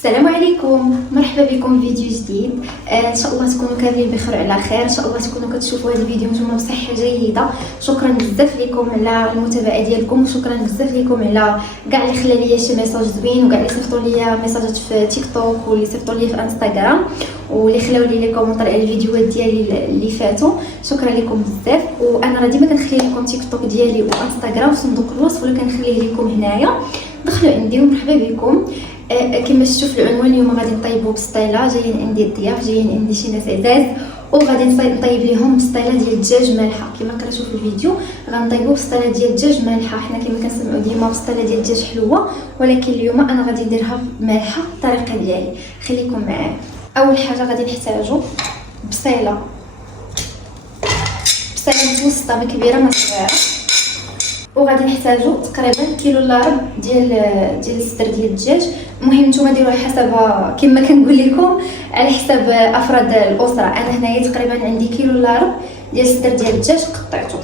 السلام عليكم، مرحبا بكم في فيديو جديد. ان شاء الله تكونوا كاملين بخير على خير. ان شاء الله تكونوا كتشوفوا هذا الفيديو نتوما بصحه جيده. شكرا بزاف لكم على المتابعه ديالكم، وشكرا بزاف لكم على كاع اللي خلى لي شي ميساج زوين، وكاع اللي صيفطوا لي ميساجات في تيك توك، واللي صيفطوا لي في انستغرام، واللي خلاو لي كومونتير على الفيديوهات ديالي اللي فاتوا. شكرا لكم بزاف. وانا راه ديما كنخلي لكم تيك توك ديالي وانستغرام في صندوق الوصف، ولا كنخليه لكم هنايا. دخلوا عندي ومرحبا بكم. كما شفتوا في العنوان، اليوم غادي نطيبوا بسطيله. جايين عندي الضياف، جايين عندي شي ناس عزاز، وغادي نطيب لهم بسطيله ديال الدجاج مالحه. كما قريتوا في الفيديو غنطيبوا بسطيله ديال الدجاج مالحه. حنا كما كنسمعوا ديما بسطيله ديال الدجاج حلوه، ولكن اليوم انا غادي نديرها مالحه الطريقه ديالي. خليكم معايا. اول حاجه غادي نحتاجوا بسيله متوسطه، ما كبيره ما صغيره. وغادي نحتاجوا تقريبا كيلو الا ربع ديال الصدر ديال الدجاج. المهم نتوما ديروها حسب كما كنقول لكم، على حساب افراد الاسره. انا هنايا تقريبا عندي كيلو الا ربع ديال الصدر ديال الدجاج قطعته.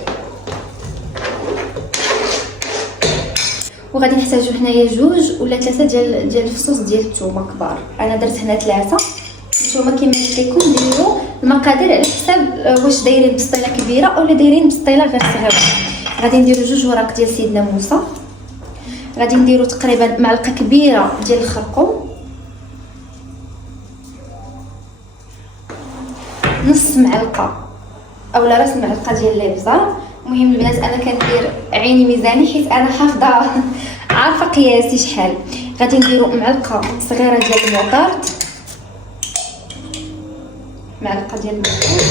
وغادي نحتاجوا هنايا 2 ولا 3 ديال الفصوص ديال الثومه كبار. انا درت هنا 3. نتوما كما قلت لكم ديروا المقادير على حساب واش دايرين بسطيله كبيره اولا دايرين بسطيله غير صغيره. غادي نديروا 2 وراق ديال سيدنا موسى. غادي نديروا تقريبا معلقه كبيره ديال الخرقوم، نص معلقه اولا راس معلقه ديال الابزار. المهم البنات انا كندير عيني ميزاني، حيت انا حافظه عارفه قياسي شحال. غادي نديروا معلقه صغيره ديال الموطارد، معلقه ديال الموطارد.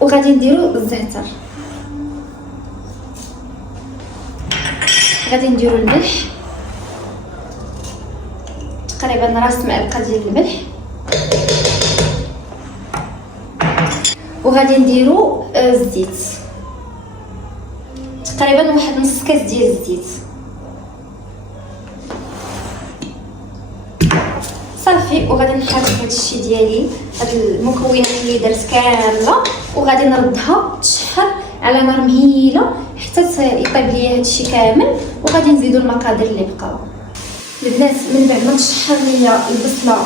وغادي نديروا الزعتر. غادي نديروا الملح، تقريبا راس معلقه ديال الملح. وغادي نديروا الزيت، تقريبا واحد نص كاس ديال الزيت. صافي. وغادي نحرك هذا الشيء ديالي، هاد المكونات اللي درت كامله، وغادي نردها تشحر على نار مهيله حتى يطيب ليا هذا الشيء كامل. وغادي نزيدوا المقادير اللي بقاو. البنات من بعد ما تشحر ليا البصله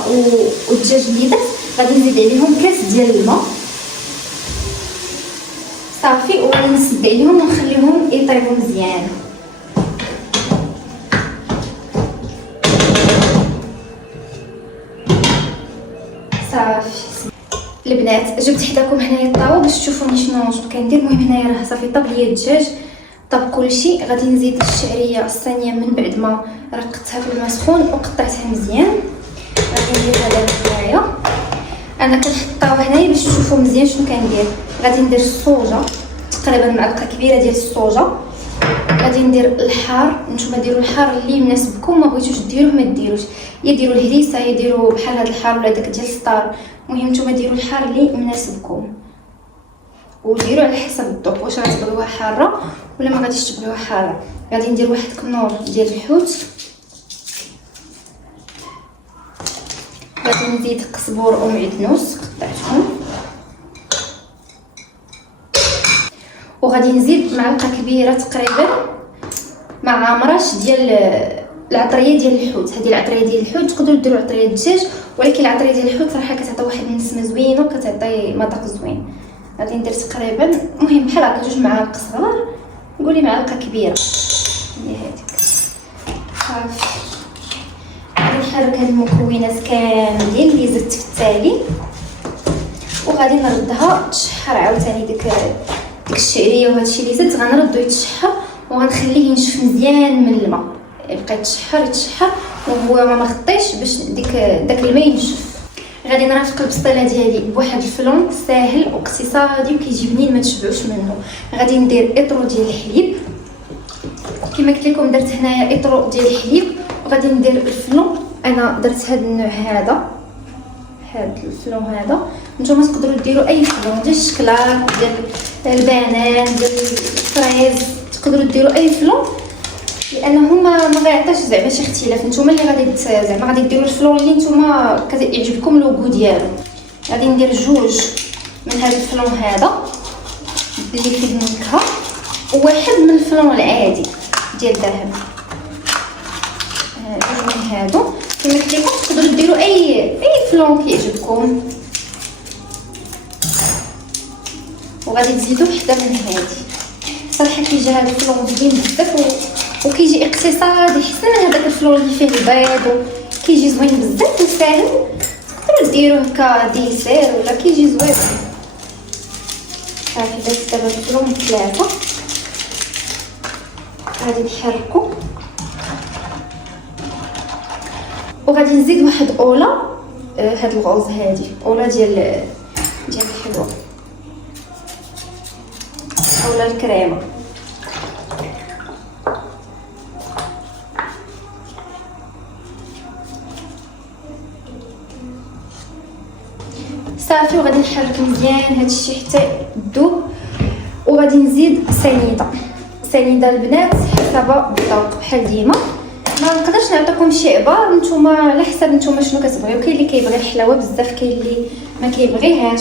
والدجاج اللي درت، غادي نزيد عليهم كاس ديال الماء. صافي. وغادي نسد عليهم ونخليهم يطيبوا مزيان. صافي البنات، جبت حداكم هنايا الطاوه باش تشوفوني شنو كندير. المهم هنايا راه صافي طاب ليا الدجاج، طاب كلشي. غادي نزيد الشعريه الصينيه من بعد ما رقتها في الماء سخون وقطعتها مزيان. غادي ندير هذا هنايا. انا كنحط الطاوه هنايا باش تشوفوا مزيان شنو كندير. غادي ندير الصوجه، تقريبا معلقه كبيره ديال الصوجه. غادي ندير الحار. نتوما ديروا الحار اللي يناسبكم، ما بغيتوش ديروه ما ديروش، يا ديروا الهريسه يا ديروا بحال هذا الحار ولا داك ديال السطار. المهم نتوما ديروا الحار اللي يناسبكم، وديروا على حسب الذوق، واش غتبغيوها حاره ولا ما غاديش تبغيوها حاره. غادي ندير واحد كنور ديال الحوت. غادي نزيد قزبور ومعدنوس قطعتهم. وغادي نزيد معلقه كبيره تقريبا مع مرش ديال العطريه ديال الحوت. هذه العطريه ديال الحوت تقدروا ديروا عطريه الدجاج، ولكن العطريه ديال الحوت صراحه كتعطي واحد النسمه زوينه وكتعطي مذاق زوين. غادي ندير تقريبا المهم بحال هكا 2 معالق صغار، نقولي معلقه كبيره هي هذيك. صافي. غادي نحرك هاد المكونات كاملين اللي زدت في التالي، وغادي نردها تشحر عاوتاني. ديك الشعريه وهادشي اللي زدت غنردو يتشحر، وغنخليه ينشف مزيان من الماء. يبقى يتشحر وهو ما غطيش باش داك الماء ينشف. غادي نرافق البسطيله ديالي بواحد الفلون ساهل واقتصادي وكيجي بنين ما تشبعوش منه. غادي ندير اطرو ديال الحليب. كما قلت لكم درت هنايا اطرو ديال الحليب. وغادي ندير الفلون. انا درت هذا النوع هذا الفلون هذا. نتوما تقدروا ديروا اي فلون ديال الشكلاط ديال البنان ديال الفريز، تقدروا ديروا اي فلون، لانه ما غيعطيش زعما شي اختلاف. نتوما اللي غادي زعما غادي ديروا الفلون اللي نتوما كيعجبكم اللوغو ديالو. غادي ندير 2 من هذا الفلون هذا اللي فيه النكهه، وواحد من الفلون العادي ديال الذهب. 2 من هادو. كما قلت لكم الفلون كيعجبكم، وغادي تزيدوا حتى من هادي. صراحه كيجي هذا الفلون زوين بزاف وكيجي اقتصادي احسن من هذاك الفلون اللي فيه البيض، كيجي زوين بزاف وساهل، تقدروا ديروه كديسير ولا كيجي زوين. صافي درت دابا الفلون 3 غادي نحركو، وغادي نزيد واحد اولا هاد الغوز هادي اولا ديال الحلوه اولا الكريمه. صافي وغادي نحرك مزيان هادشي حتى يذوب، وغادي نزيد سنيده البنات حسب الذوق بحال ديما. ما نقدرش نعطيكم شي عبار، نتوما على حسب نتوما شنو كتبغيو. كاين اللي كيبغي الحلاوه بزاف، كاين اللي ما كيبغيهاش،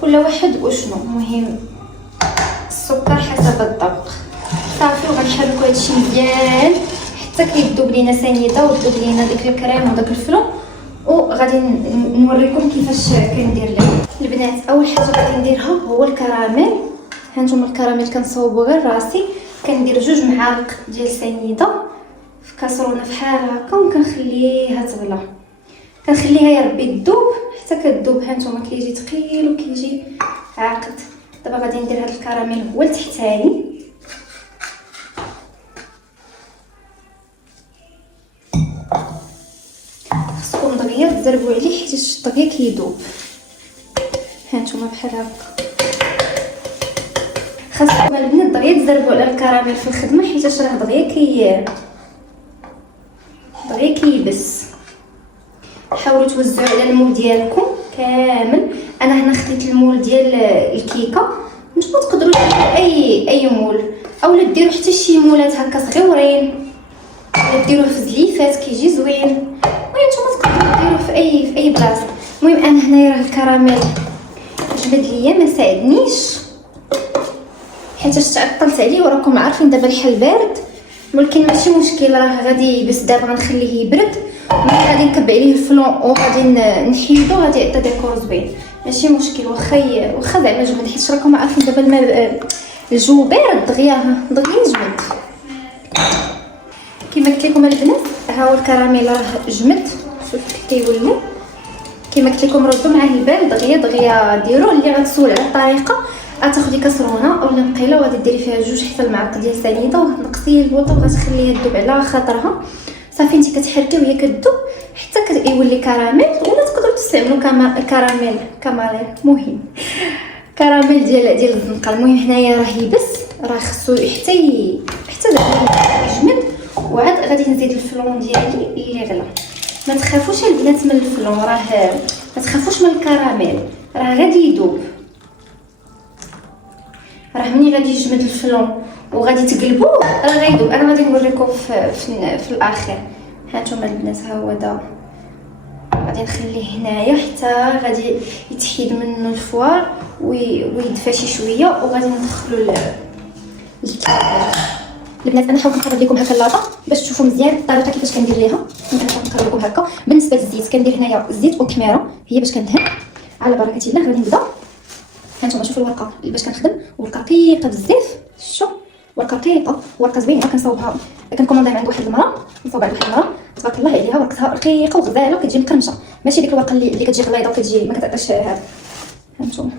كل واحد وشنو. المهم السكر حسب الذوق. صافي وغنحركو هادشي مزيان حتى كيذوب لينا سنيده وتذوب لينا ديك الكريم وداك الفلو، وغادي نوريكم كيفاش كندير ليه البنات. اول حاجه غادي نديرها هو الكراميل. هانتوما الكراميل كنصوبو غير راسي، كندير 2 معالق ديال سنيده في كاسرونه بحال هكا، وكنخليها تغلى، كنخليها يا ربي تذوب حتى كتذوب. هانتوما كيجي ثقيل وكيجي عاقد. دابا غادي ندير هذا الكراميل هو التحتاني، خصكم دغيا تزربوا عليه حيت دغيا كيذوب. هانتوما بحال هكا، خاصكم البنات دغيا تزربوا على الكراميل في الخدمه حيت راه دغيا كيبس. حاولوا توزعوا على المول ديالكم كامل. انا هنا خديت المول ديال الكيكه، نتوما تقدروا ديروا اي مول، اولا ديروا حتى شي مولات هكا صغيورين، ولا ديروه في زليفات كيجي زوين. المهم نتوما تقدروا ديروه في اي بلاصه. المهم انا هنايا راه الكراميل جبد ليا ما ساعدنيش حيت تعطلت عليه، وراكم عارفين دابا الحال بارد، ولكن ماشي مشكل راه غادي يبس. دابا غنخليه يبرد وغادي نكب عليه الفلون وغادي نحيدو، غادي يعطي ديكور زوين ماشي مشكل. واخا زعما جبد حيت راكم عارفين دابا الماء الجو بارد دغيا نجبد. كما قلت لكم البنات ها هو الكراميل راه جمد، شوف كيولي. كما قلت لكم ردوا معاه البال دغيا ديروه. اللي غتسول على الطريقه غتاخدي كاسرونه اولا مقيله وغادي ديري فيها 2 حتى المعلقه ديال سنيده، وغتنقصي البوطه وغتخليها تذوب على خاطرها. صافي انت كتحركي وهي كتذوب حتى كيولي كراميل، ولا تقدروا تستعملوا كراميل كمالير، مهم كراميل ديال الزنقه. المهم هنايا راه يبس، راه خصو حتى زعما يجمد. وعاد غادي نزيد الفلون ديالي اللي غلا. ما تخافوش البنات من الفلون، راه ما تخافوش من الكراميل، راه غادي يذوب. راه ملي غادي يجمد الفلون وغادي تقلبوه راه غيذوب. انا غادي نوريكم في الاخر. هانتوما البنات ها هو دا، غادي نخليه هنايا حتى غادي يتحيد منه الفوار ويدفى شي شويه، وغادي ندخلو البنات. انا حاولت نقرب لكم هكا اللاطه باش تشوفوا مزيان الطريقه كيفاش كندير ليها. نقرب لكم هكا. بالنسبه للزيت كندير هنايا الزيت والتحميره هي باش كندهن على بركه الله. غادي نبدا. هانتوما شوفوا الورقه باش كنخدم، ورقه رقيقه بزاف. شوف ورقه رقيقه، ورقه زوينه. كنصاوبها كنكوموندها من عند واحد المراه، نصاوبها عند واحد المراه تبارك الله عليها. ورقتها رقيقه وغزاله وكتجي مقرمشه، ماشي ديك الورقه اللي كتجي غليظه وكتجي ما كتعطيش هذا. هانتوما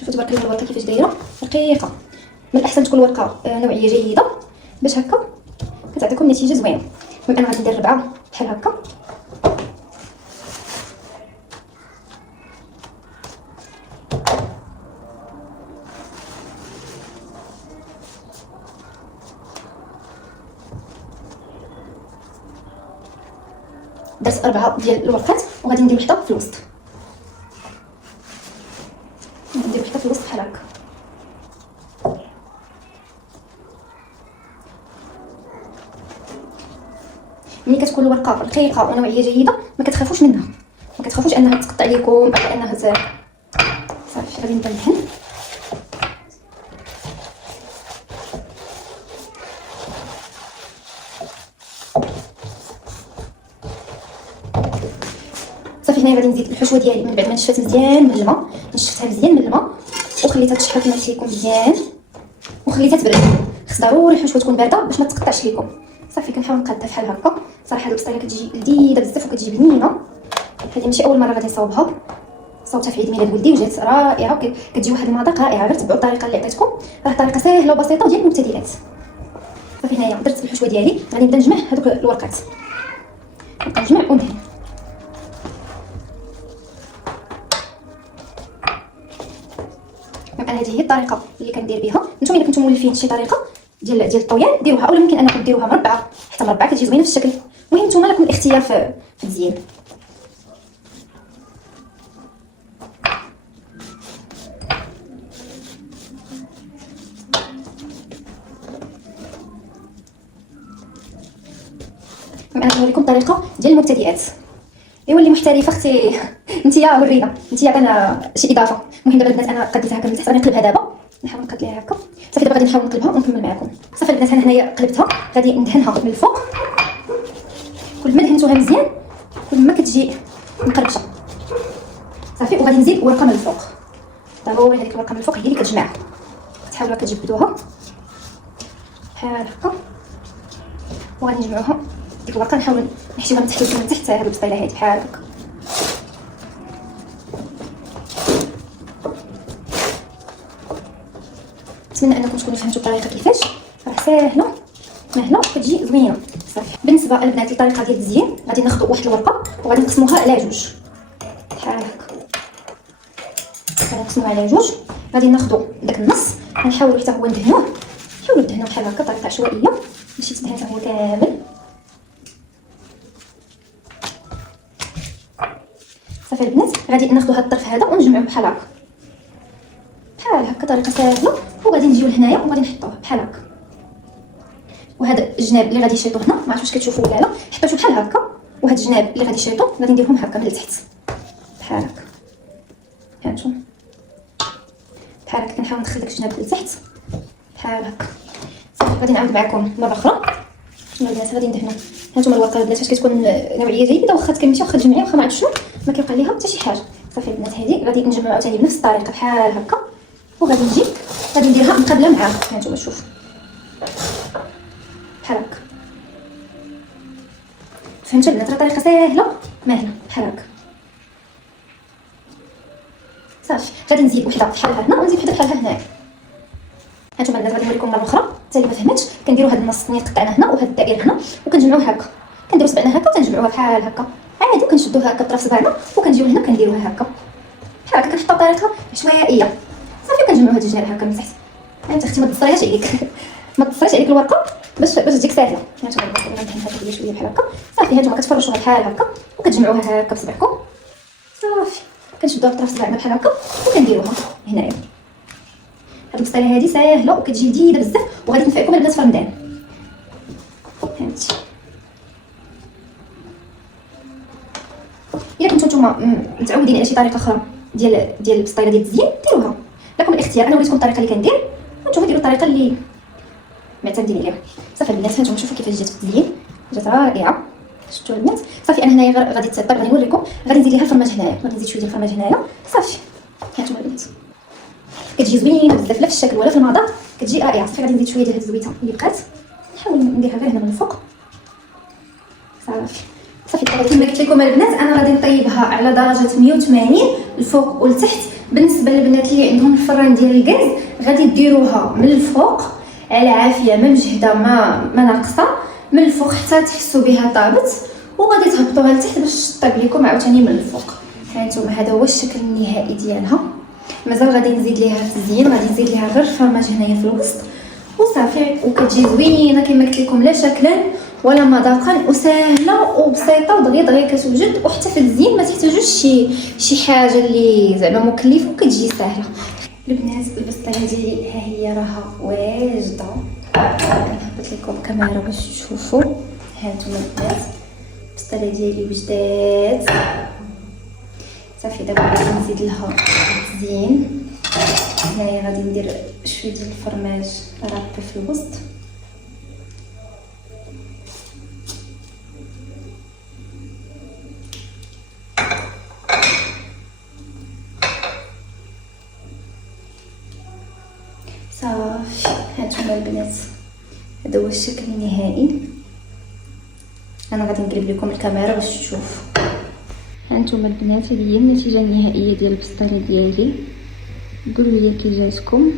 شوفوا تبارك الله الورقه كيفاش دايره رقيقه. من الاحسن تكون ورقه نوعيه جيده باش هكا كتعطيكم نتيجه زوينه. المهم انا غادي ندير 4 بحال هكا. درت 4 ديال الورقات، وغادي ندير وحده في الوسط. ندير وحده في الوسط بحال هكا. ملي كتكون الورقه رقيقه ونوعيه جيده ما كتخافوش منها، ما كتخافوش انها تقطع عليكم او انها صافي. غادي نبدا ندهن. صافي هنايا غادي نزيد الحشوه ديالي من بعد ما نشفات مزيان من الماء. نشفتها مزيان من الماء وخليتها تشحر كما قلت لكم مزيان وخليتها تبرد. خص ضروري الحشوه تكون بارده باش ما تقطعش لكم. صافي كنحاول نقادها بحال هكا. صراحه هاد البسطيله كتجي لذيذه بزاف وكتجي بنينه. هذه ماشي اول مره غادي نصاوبها، صوتها في عيد ميلاد ولدي وجات رائعه وكتجي واحد المذاق رائعه. غير تبعوا الطريقه اللي عطيتكم، راه طريقه سهله وبسيطه وديال المبتدئات. صافي هنايا درت الحشوه ديالي، غادي نبدا نجمع هذوك الورقات، نبقى نجمع وندهن. انا هذه هي الطريقه اللي كندير بها. نتوما الا كنتم مولفين شي طريقه ديال الطويان ديروها، اولا ممكن انكم ديروها مربعه حتى مربعه كتجي زوينه في الشكل. المهم نتوما لكم الاختيار في التزيين. انا نوريكم طريقه ديال المبتدئات. ايوا اللي محترفه اختي نتيا ورينا، نتيا عطينا شي اضافه. المهم دابا البنات انا قديتها هكا من تحت، غادي نقلبها دابا، نحاول نقاد ليها هكا. صافي دابا غادي نحاول نقلبها ونكمل معكم. صافي البنات انا هنايا قلبتها، غادي ندهنها من الفوق. كل ما دهنتوها مزيان كل ما كتجي مقربشه. صافي وغادي نزيد ورقه من الفوق. ضروري هذيك الورقه من الفوق هي اللي كتجمع، كتحاولوا كتجبدوها بحال هكا وغادي نجمعوها. ديك الورقه نحاول نحشيوها من تحت ومن تحت هاد البسطيله هادي بحال هكا. نتمنى انكم تكونوا فهمتوا الطريقه كيفاش، راه ساهله مهله وكتجي زوينه. صافي بالنسبه للبنات الطريقه ديال التزيين غادي ناخذ واحد الورقه وغادي نقسموها على جوج بحال هكا. غادي نقسموها على جوج، غادي ناخذ داك النص غنحاولوا حتى هو ندهنوه. حاولوا دهنوه بحال هكا بطريقه عشوائيه ماشي تدهن حتى هو كامل. صافي البنات غادي ناخذ هاد الطرف هذا ونجمعوه بحال هكا بحال هكا، طريقه سهله. وغادي نجيو لهنايا وغادي نحطوه بحال هكا. وهذا الجناب اللي غادي يشيطو هنا ما عرفتش واش كتشوفوا ولا لا، حطيتو بحال هكا. وهاد الجناب اللي غادي يشيطو غادي نديرهم هكا من التحت بحال هكا. هانتوما بحال هكا كنحاول ندخل داك الجناب لتحت بحال هكا. صافي غادي نعاود معكم مره اخرى. شنو البنات غادي ندهنوا. هانتوما الورقه البنات فاش كتكون نوعيه جيده واخا تكملتي واخا تجمعي واخا ما عرفتش شنو ما كيبقى ليها حتى شي حاجه. صافي البنات هذه غادي نجمعوها عاوتاني بنفس الطريقه بحال هكا وغادي نجي غادي نديرها مقابله معاها. هانتوما شوفوا بحال هكا. فهمتوا البنات راه طريقه ساهله ماهله بحال هكا. صافي غادي نزيد وحده بحالها هنا ونزيد وحده بحالها هنايا. هانتوما البنات غادي نوريكم مره اخرى حتى اللي ما فهمتش. كنديروا هذا النص اللي قطعنا هنا وهذا الدائره هنا وكنجمعوه هكا، كنديروا صبعنا هكا وتنجمعوها بحال هكا عادي وكنشدوها هكا بطرف صبعنا وكنجيو هنا كنديروها هكا بحال هكا. كنحطوا طريقه عشوائيه. صافي كنجمعوا هاد الجناب هكا من تحت. انت اختي ما تصريهاش عليك ما تصريش عليك الورقه باش تجيك ساهله. هانتوما غندهنها شويه بحال هكا. صافي هانتوما كتفرشوها بحال هكا وكتجمعوها هكا بصبعكم. صافي كنشدوها بطرف صبعنا بحال هكا وكنديروها هنايا. هاد البسطيله هادي ساهله وكتجي لذيذه بزاف وغادي تنفعكم البنات في رمضان. فهمتي الا كنتو نتوما متعودين على شي طريقه اخرى ديال البسطيله ديال التزيين ديروها، لكم الاختيار. انا وريتكم الطريقه اللي كندير وانتم ديروا الطريقه اللي معتمدين عليها. صافي البنات هانتوما شوفوا كيفاش جات في التزيين، جات رائعه. شفتوا البنات؟ صافي انا هنايا غادي تطيب، غادي نوريكم. غادي نزيد ليها الفرماج هنايا، غادي نزيد شويه ديال الفرماج هنايا. صافي هانتوما البنات كتجي زوينه بزاف لا في الشكل ولا في المذاق، كتجي رائعه. صافي غادي نزيد شويه ديال هاد الزويته اللي بقات، نحاول نديرها غير هنا من الفوق. صافي كما قلت لكم البنات انا غادي نطيبها على درجه 180 الفوق والتحت. بالنسبه للبنات اللي عندهم الفران ديال الغاز غادي ديروها من الفوق على عافيه، ما مجهده ما ناقصه، من الفوق حتى تحسوا بها طابت، وغادي تهبطوها لتحت باش تطيب لكم عاوتاني من الفوق. هانتوما هذا هو الشكل النهائي ديالها. مازال غادي نزيد ليها التزيين، غادي نزيد ليها غير الفرماج هنايا في الوسط وصافي. وكتجي زوينه كما قلت لكم، لا شكلا ولا مذاقا، وسهله وبسيطه ودغيا كتوجد. وحتى في الزين ما تحتاجوش شي حاجه اللي زعما مكلفه وكتجي سهله. البنات البسطيله ديالي ها هي راها واجده. كنهبط لكم الكاميرا باش تشوفوا. هانتوما البنات البسطيله ديالي وجدات. صافي دابا غادي نزيد لها التزيين. هنايا غادي ندير شويه ديال الفرماج رابطه في الوسط. صافي. هانتوما البنات هذا هو الشكل النهائي. انا غادي نقلب لكم الكاميرا باش تشوفوا. هانتوما البنات هذه هي النتيجه النهائيه ديال البسطيله ديالي. قولوا لي كي جاتكم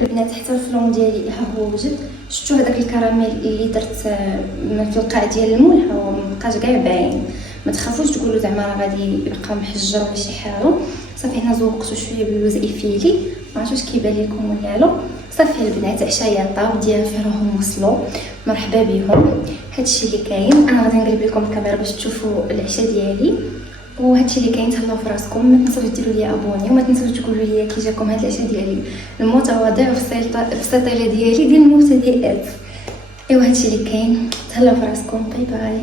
البنات. حتى الفلون ديالي ها هو وجد. شفتوا هذاك الكراميل اللي درت في القاع ديال المول ها هو مابقاش كاع باين. ما تخافوش تقولوا زعما راه غادي يبقى محجر ولا شي حاجه. صافي هنا زوقته شويه باللوز ايفيلي، ما عرفتش كيبان لكم ولا لا. صافي البنات عشايا طاب ديال فيه راهم وصلوا. مرحبا بهم. هادشي اللي كاين. انا غادي نقلب لكم الكاميرا باش تشوفوا العشاء ديالي. وهادشي اللي كاين. تهلاو في راسكم، ما تنساوش ديروا لي ابوني، وما تنساوش تقولوا لي كي جاكم هاد العشاء ديالي المتواضع في السطيله ديالي ديال المبتدئات. ايوا هادشي اللي كاين. تهلاو في راسكم. باي باي.